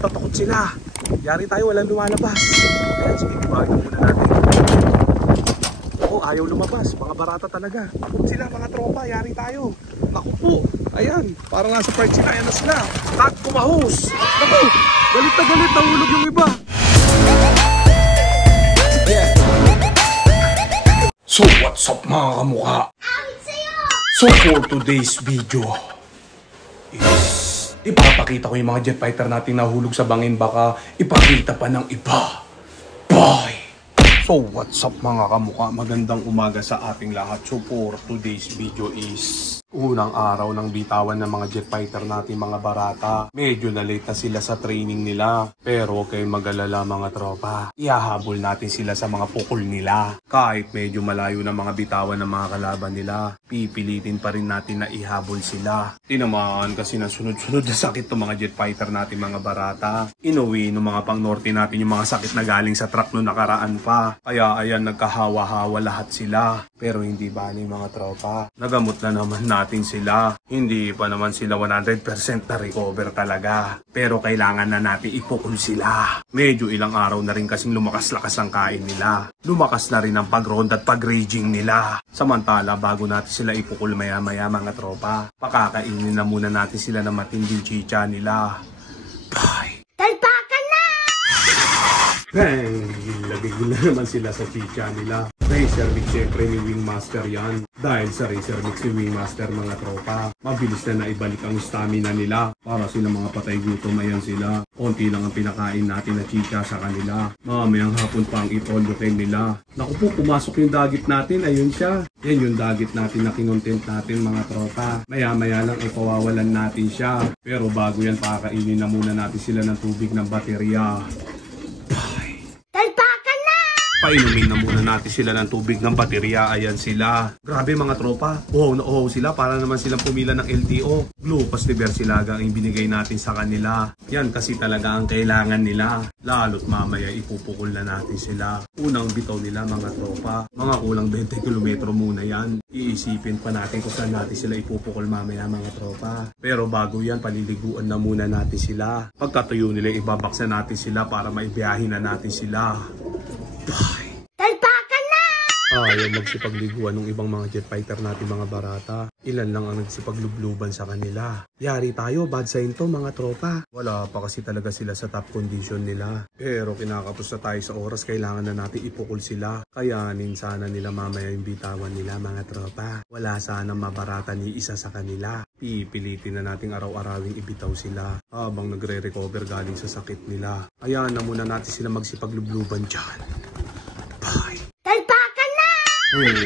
na takot sila. Yari tayo, walang lumalabas. Ayan, sige, ibahin muna natin. Oh, ayaw lumabas. Mga barata talaga. Takot sila mga tropa, yari tayo. Naku po, ayan, parang nasa park sila. Ayan na sila. At kumahos. Naku, galit na galit, nahulog yung iba. So what's up mga kamukha? So for today's video is ipapakita ko yung mga jet fighter natin nahulog sa bangin, baka ipakita pa ng iba. Bye! So what's up mga kamukha? Magandang umaga sa ating lahat. So for today's video is unang araw ng bitawan ng mga jet fighter natin mga barata. Medyo na late na sila sa training nila. Pero huwag kayong mag-alala mga tropa. Ihahabol natin sila sa mga pukol nila. Kahit medyo malayo na mga bitawan ng mga kalaban nila, pipilitin pa rin natin na ihabol sila. Tinamaan kasi ng sunod-sunod na sakit ng mga jet fighter natin mga barata. Inuwi ng mga pang-norte natin yung mga sakit na galing sa truck noong nakaraan pa. Kaya ayan, nagkahawa-hawa lahat sila. Pero hindi bali mga tropa. Nagamot na naman natin sila. Hindi pa naman sila 100% na recover talaga. Pero kailangan na natin ipukul sila. Medyo ilang araw na rin kasing lumakas-lakas ang kain nila. Lumakas na rin ang pag-ronda at pag-raging nila. Samantala, bago natin sila ipukul maya-maya mga tropa, pakakainin na muna natin sila ng matinding chicha nila. Bye! Talpakan na! Hey, lagay na naman sila sa chicha nila. Racer Mix syempre ni Wingmaster yan. Dahil sa Racer Mix ni Wingmaster mga tropa, mabilis na naibalik ang stamina nila. Para sila mga patay gutom, ayan sila. Konti lang ang pinakain natin na chicha sa kanila. Mamayang hapon pa ang itolokin nila. Naku po, pumasok yung dagit natin, ayun siya. Yan yung dagit natin na kinontent natin mga tropa. Maya-maya lang ay pawawalan natin siya. Pero bago yan, pakakainin na muna natin sila ng tubig ng baterya. Painumin na muna natin sila ng tubig ng baterya. Ayan sila. Grabe mga tropa. Uhaw na uhaw sila. Para naman silang pumila ng LTO. Glucose de Versilaga ang ibinigay natin sa kanila. Yan kasi talaga ang kailangan nila. Lalo't mamaya ipupukul na natin sila. Unang bitaw nila mga tropa. Mga kulang 20 kilometro muna yan. Iisipin pa natin kung saan natin sila ipupukul mamaya mga tropa. Pero bago yan, paliliguan na muna natin sila. Pagkatuyo nila, ibabaksan natin sila para maibiyahin na natin sila. Talpakan na! Ayaw magsipagliguan ng ibang mga jet fighter natin mga barata. Ilan lang ang nagsipaglubluban sa kanila. Yari tayo, bad sign to mga tropa. Wala pa kasi talaga sila sa top condition nila. Pero kinakapos na tayo sa oras, kailangan na natin ipukul sila. Kayanin sana nila mamaya yung bitawan nila mga tropa. Wala sana mabarata ni isa sa kanila. Pipilitin na nating araw-arawing ibitaw sila habang nagre-recover galing sa sakit nila. Hayaan na muna natin sila magsipaglubluban dyan. Bye! Talpakan na!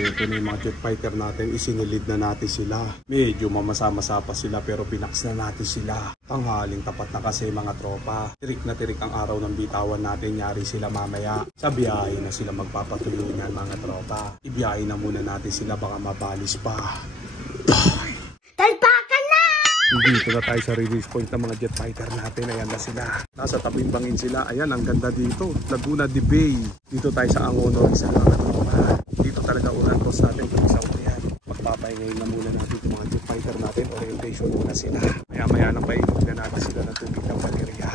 Ito na yung mga jet fighter natin, isinilid na natin sila. Medyo mamasa-masa pa sila pero pinaks na natin sila. Tanghaling tapat na kasi mga tropa. Tirik na tirik ang araw ng bitawan natin, yari sila mamaya. Sa biyahe na sila magpapatuloy niyan mga tropa. Ibiyahe na muna natin sila, baka mabalis pa. Bye! Talpakan na! Dito na tayo sa release point ng mga jet fighter natin. Ayan na sila. Nasa tabing bangin sila. Ayan, ang ganda dito. Laguna de Bay. Dito tayo sa Angono, Rizal mga tropa. Dito talaga unang cross natin kung isang yan. Magpapahingayin na muna natin yung mga jet fighter natin. Orientation muna sila. Maya-maya nang painom na natin sila ng tubig ng baterya.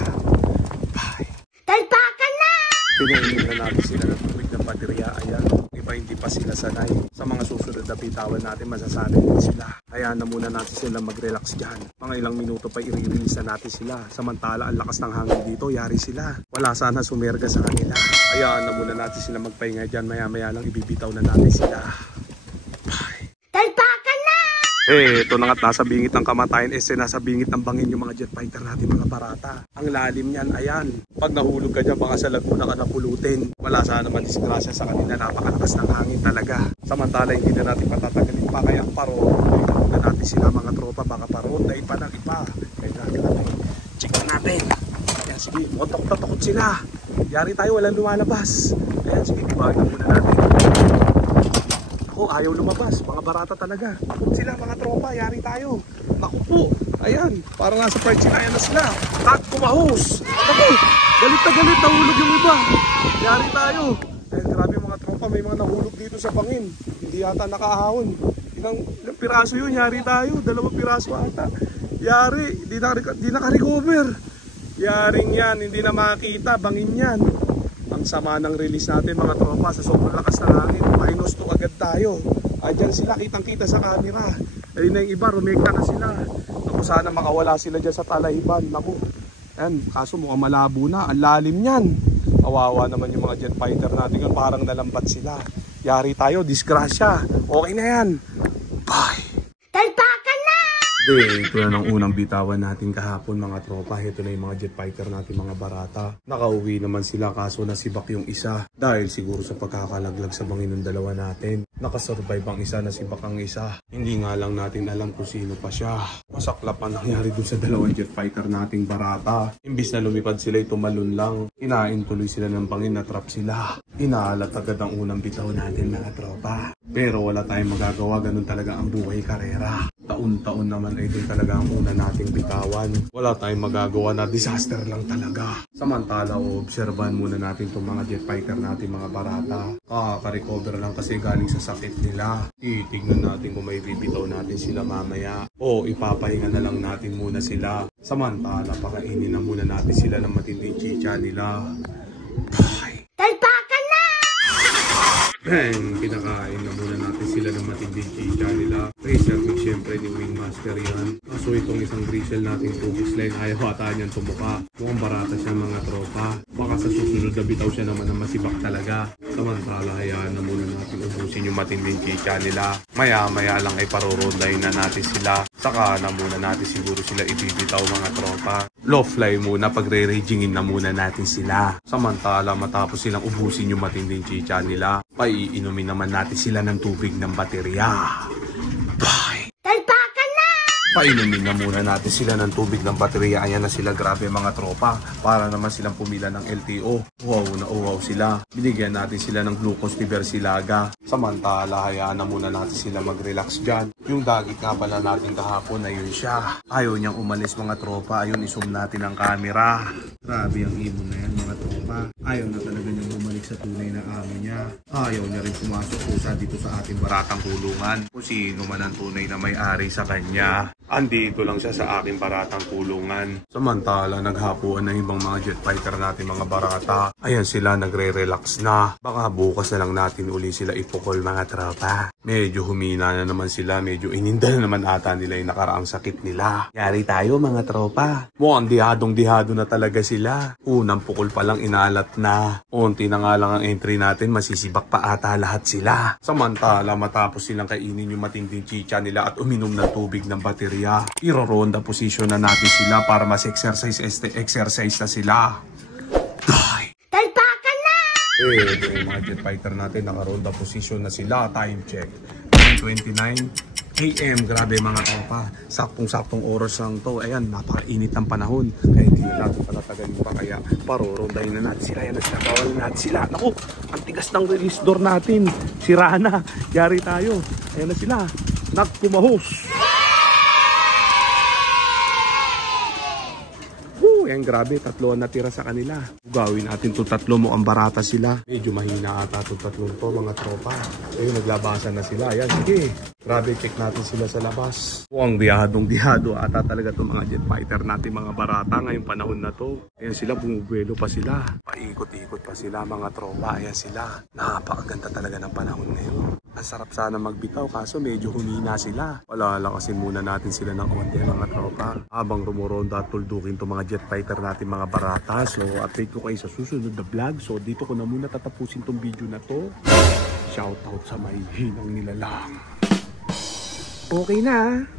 Bye! Talpakan na! Pinainom na natin sila ng tubig ng baterya. Ayan. Iba hindi pa sila sanay. Sa mga susunod na bitawan natin, masasanay din sila. Hayaan na muna natin sila mag-relax dyan. Mga ilang minuto pa i-release na natin sila. Samantala, ang lakas ng hangin dito, yari sila. Wala sana sumerga sa kanila. Hayaan na muna natin sila magpahinga dyan. Maya-maya lang ibibitaw na natin sila. Bye! Talpakan na! Ito na nga't nasa bingit ng kamatayan. Nasa bingit ng bangin yung mga jet fighter natin mga barata. Ang lalim niyan, ayan. Pag nahulog ka dyan, baka sa laguna ka napulutin. Wala sana naman disgrasya sa kanila. Napakalakas ng hangin talaga. Samantala, hindi na natin patatagalin pa. Kaya ang paron, na natin sila mga tropa. Baka paron, dahil pa ng iba. Kaya natin, check natin. Ayan, sige, motok-totok sila. Yari tayo, walang lumalabas. Ayan, sige, ibahin muna natin. Ayaw lumabas, mga barata talaga. Takot sila mga tropa, yari tayo. Naku po, ayan, parang nasa park sila, ayan na sila. At kumahos. Naku, galit na galit, nahulog yung iba. Yari tayo. Ayan, grabe mga tropa, may mga nahulog dito sa bangin. Hindi yata nakaahon. Ilang piraso yun, yari tayo. 2 piraso ata. Yari, di naka-recover. Yaring yan, hindi na makita, bangin yan. Ang sama ng release natin mga tropa sa sobrang lakas ng hangin. Minus 2 agad tayo. Diyan sila, kitang-kita sa camera. Ayun na yung iba, rumekta na sila. Naku, sana makawala sila dyan sa Talayban. Naku, yan, kaso mukhang malabo na. Ang lalim yan. Kawawa naman yung mga jet fighter natin. Parang nalambat sila. Yari tayo, disgrasya. Okay na yan. Bye! Talpakan na! Ito na ng unang bitawan natin kahapon mga tropa. Ito na yung mga jet fighter natin mga barata. Nakauwi naman sila kaso nasibak yung isa. Dahil siguro sa pagkakalaglag sa bangin ng dalawa natin. Nakasurvive ang isa, nasibak ang isa. Hindi nga lang natin alam kung sino pa siya. Masaklap ang nangyari dun sa dalawang jet fighter nating barata. Imbis na lumipad sila, tumalon lang. Kinain tuloy sila ng bangin, natrap sila. Inaalat agad ang unang bitaw natin mga tropa. Pero wala tayong magagawa, ganun talaga ang buhay karera. Taon-taon naman ay doon talaga ang una nating bitawan. Wala tayong magagawa na disaster lang talaga. Samantala, obserbahan muna natin itong mga jet fighter natin mga barata. Kaka-recover lang kasi galing sa sakit nila. Itignan natin kung may bibitaw natin sila mamaya. O ipapahinga na lang natin muna sila. Samantala, pakainin na muna natin sila ng matinding chicha nila. Bye! Talpakan na! Pinakain na muna natin sila ng matinding chicha nila. Reserve syempre ni Wingmaster yan. So itong isang grisel natin 2 line, ayaw ata niyan tumuka. Mukhang barata siya mga tropa. Baka sa susunod na bitaw siya naman na masibak talaga. Samantala, hayaan na muna natin ubusin yung matinding chicha nila. Maya-maya lang ay parorondahin na natin sila. Saka na muna natin siguro sila ibibitaw mga tropa. Low fly muna, pagre-ragingin na muna natin sila. Samantala, matapos silang ubusin yung matinding chicha nila, paiinumin naman natin sila ng tubig ng baterya. Bye! Talpakan na! Painumin na muna natin sila ng tubig ng baterya. Ayan na sila, grabe mga tropa. Para naman silang pumila ng LTO. Wow na uwaw sila. Binigyan natin sila ng glucose fever silaga. Samantala, hayaan na muna natin sila mag-relax dyan. Yung dagit nga pala natin kahapon, ayun siya. Ayaw niyang umalis mga tropa. Ayun, i-zoom natin ang camera. Grabe ang ibon na yan mga tropa. Ayaw na talaga niyang bumalik sa tunay na amo niya. Ayaw niya rin pumasok kusa dito sa ating baratang kulungan. Kung sino man ang tunay na may-ari sa kanya. Andito lang siya sa aking baratang kulungan. Samantala, naghapuan na ibang mga jet fighter natin mga barata. Ayan sila, nagre-relax na. Baka bukas na lang natin uli sila ipukol mga tropa. Medyo humina na naman sila. Medyo ininda na naman ata nila yung nakaraang sakit nila. Yari tayo mga tropa. Mukhang dihadong-dihado na talaga sila. Unang pukol pa lang inalat na. Unti na nga lang ang entry natin, masisibak pa ata lahat sila. Samantala, matapos silang kainin yung matinding chicha nila at uminom ng tubig ng baterya, iro-ronda position na natin sila para mas exercise na sila. Die! Talpakan na! Yung mga jet fighter natin nakaronda position na sila. Time check 9:29 AM. Grabe mga tropa, saktong-saktong oras lang to. Ayan, napakainit ng panahon, kaya hindi na natin patatagalin pa, kaya parorondahin na natin sila. Ayan na sila, bawal na natin sila. Naku, ang tigas ng release door natin, sira na, yari tayo. Ayan na sila, nagpumahos. Ayan, grabe, 3 ang natira sa kanila. Gawin natin itong 3, mukhang barata sila. Medyo mahina ata itong 3 to mga tropa. Ayun, naglabasan na sila. Ayan, sige. Grabe, check natin sila sa labas. Mukhang dihadong-dihado ata talaga itong mga jet fighter natin mga barata ngayong panahon na to. Ayan sila, bumubuelo pa sila. Paikot-ikot pa sila mga tropa. Ayan sila. Napakaganda talaga ng panahon ngayon. Ang sarap sana magbitaw kaso medyo humina sila. Palalakasin muna natin sila ng onte mga tropa. Habang rumuronda at tuldukin itong mga jet fighter natin mga barata. So update ko kayo sa susunod na vlog. So dito ko na muna tatapusin tong video na to. Shoutout sa may hinang nilalang. Okay na.